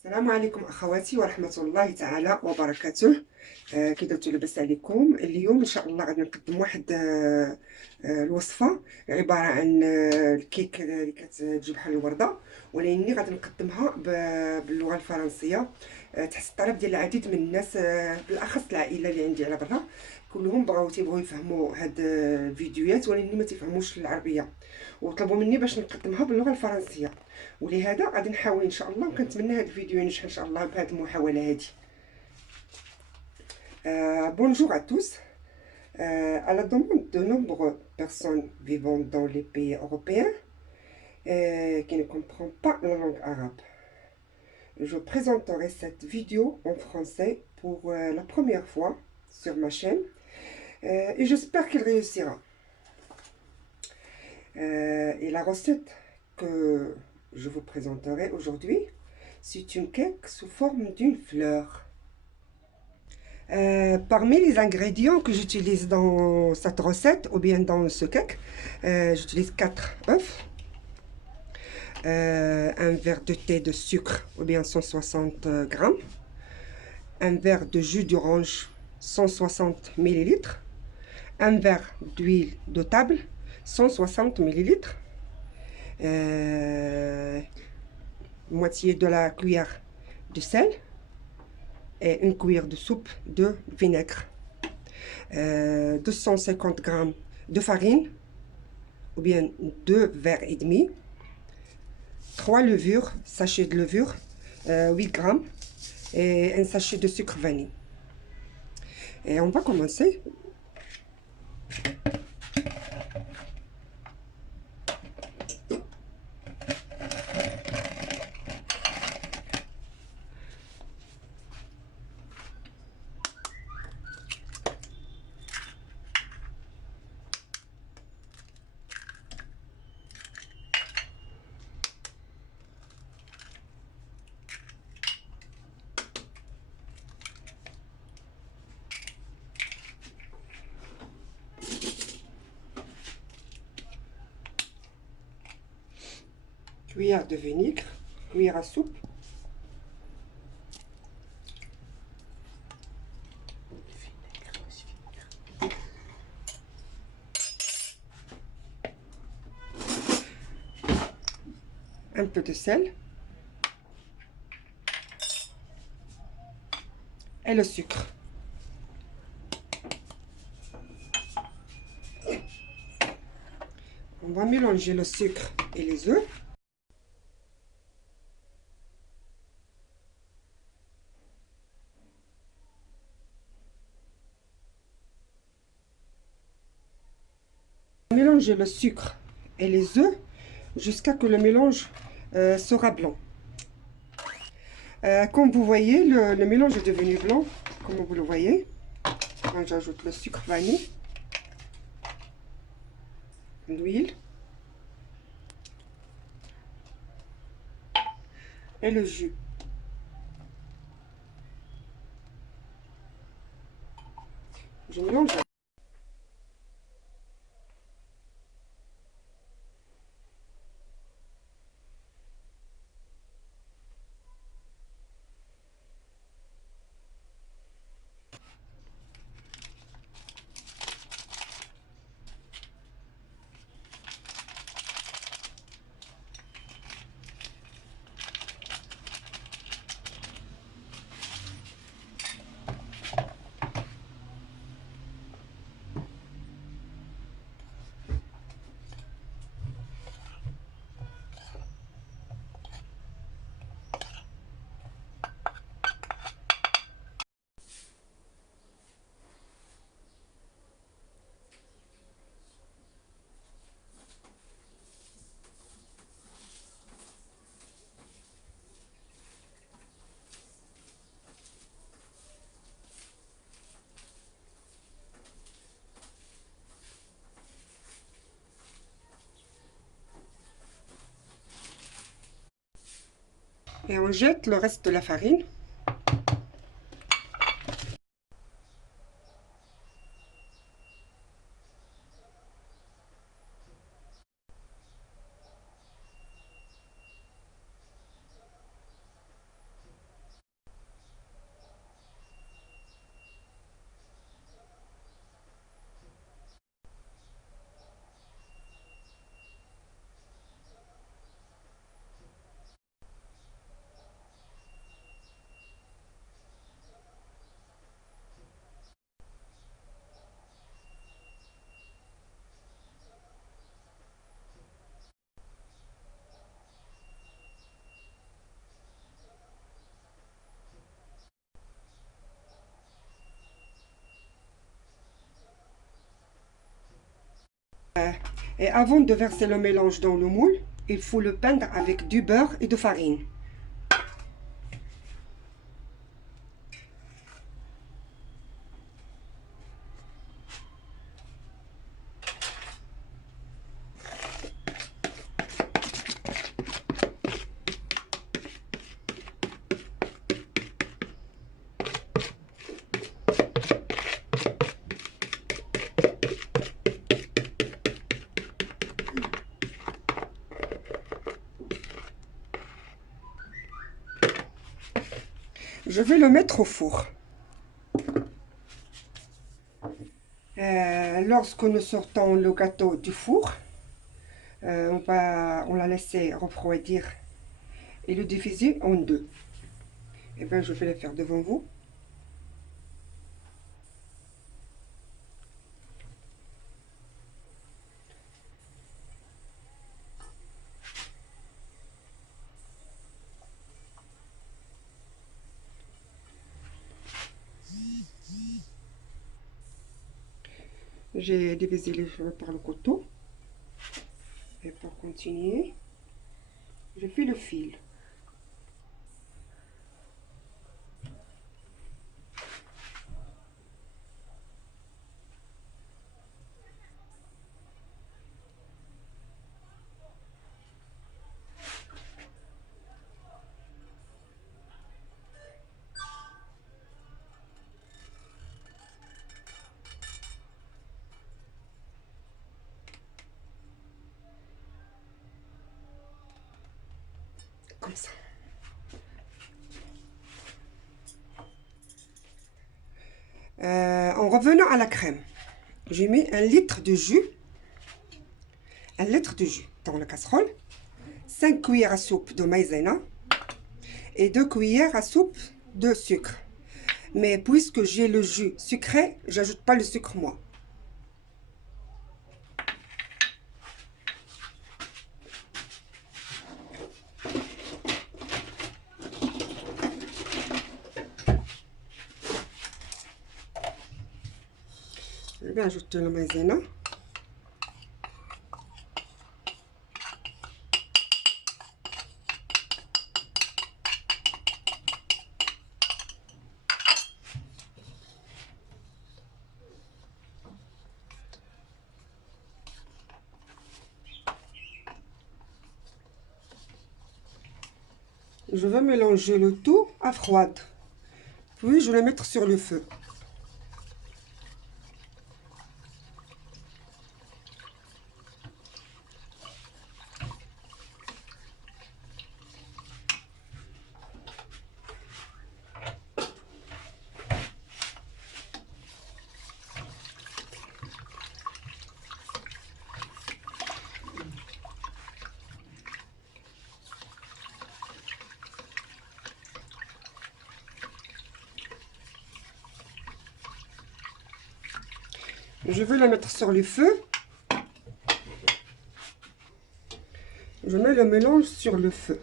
السلام عليكم اخواتي ورحمه الله تعالى وبركاته. كي درتو لاباس عليكم؟ اليوم ان شاء الله غادي نقدم واحد الوصفه عباره عن الكيك اللي كتجي بحال الورده، ولكن غادي نقدمها باللغه الفرنسيه. تحت الطلب ديال العديد من الناس، بالاخص العائله اللي عندي على برا، كلهم تيبغيو يفهموا هاد الفيديوهات ولكن ما تيفهموش العربيه، وطلبوا مني باش نقدمها باللغه الفرنسيه. ولهذا غادي نحاول ان شاء الله، وكنتمنى هذا الفيديو ينجح ان شاء الله بهذه المحاوله هذه. Bonjour à tous. À la demande de nombreuses personnes vivant dans les pays européens qui ne comprennent pas la langue arabe, je présenterai cette vidéo en français pour la première fois sur ma chaîne et j'espère qu'elle réussira. Et la recette que je vous présenterai aujourd'hui, c'est une cake sous forme d'une fleur. Parmi les ingrédients que j'utilise dans cette recette ou bien dans ce cake, j'utilise 4 œufs, un verre de thé de sucre ou bien 160 grammes, un verre de jus d'orange 160 millilitres, un verre d'huile de table 160 millilitres, moitié de la cuillère de sel et une cuillère de soupe de vinaigre, 250 grammes de farine ou bien 2 verres et demi, 3 levures, sachet de levure, 8 grammes et un sachet de sucre vanille. Et on va commencer. Cuillère de vinaigre, cuillère à soupe, un peu de sel et le sucre. On va mélanger le sucre et les œufs. Mélanger le sucre et les œufs jusqu'à que le mélange sera blanc. Comme vous voyez, le mélange est devenu blanc, comme vous le voyez. J'ajoute le sucre vanille, l'huile et le jus. Je mélange. Et on jette le reste de la farine. Et avant de verser le mélange dans le moule, il faut le peindre avec du beurre et de farine. Je vais le mettre au four. Lorsque nous sortons le gâteau du four, on l'a laisser refroidir et le diviser en deux. Et bien, je vais le faire devant vous. J'ai divisé les cheveux par le couteau. Et pour continuer, je fais le fil. Comme ça. En revenant à la crème, j'ai mis un litre de jus dans la casserole, 5 cuillères à soupe de maïzena et 2 cuillères à soupe de sucre. Mais puisque j'ai le jus sucré, j'ajoute pas le sucre moi. Je vais ajouter le maïzena. Je vais mélanger le tout à froide. Puis je vais le mettre sur le feu. Je vais le mettre sur le feu. Je mets le mélange sur le feu.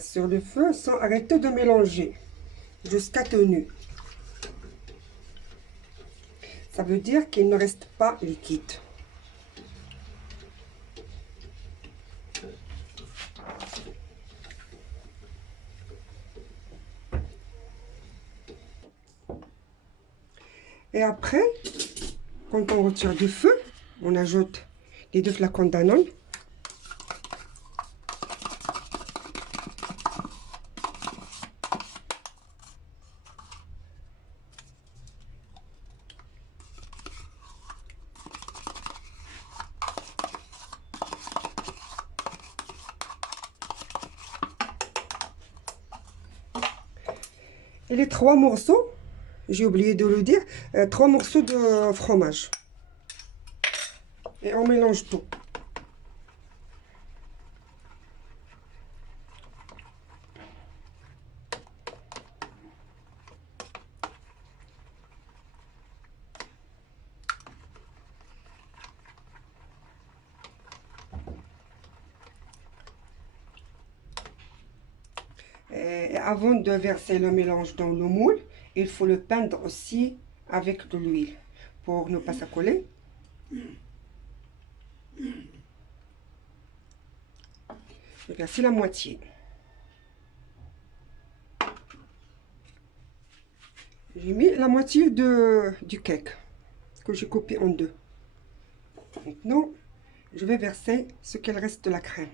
Sur le feu sans arrêter de mélanger jusqu'à tenir. Ça veut dire qu'il ne reste pas liquide. Et après, quand on retire du feu, on ajoute les 2 flacons Danone. Et les 3 morceaux, j'ai oublié de le dire, 3 morceaux de fromage. Et on mélange tout. avant de verser le mélange dans le moule, il faut le peindre aussi avec de l'huile pour ne pas s'accoler. Je vais verser la moitié. J'ai mis la moitié du cake que j'ai coupé en deux. Maintenant, je vais verser ce qu'il reste de la crème.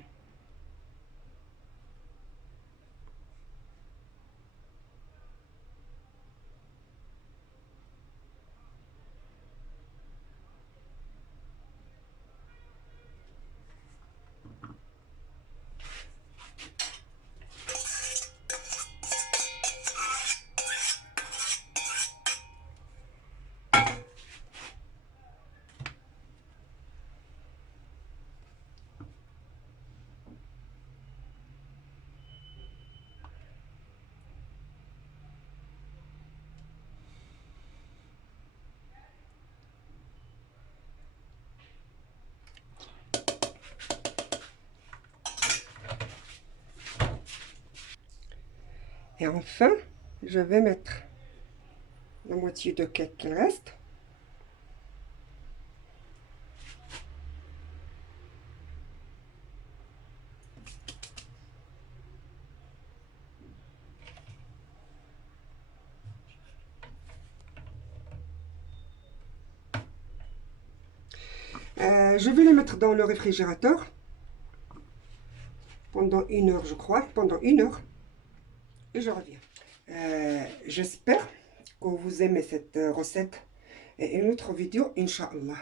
Et enfin, je vais mettre la moitié de cake qui reste. Je vais les mettre dans le réfrigérateur pendant 1 heure, je crois, pendant 1 heure. Et je reviens. J'espère que vous aimez cette recette et une autre vidéo, Inch'Allah.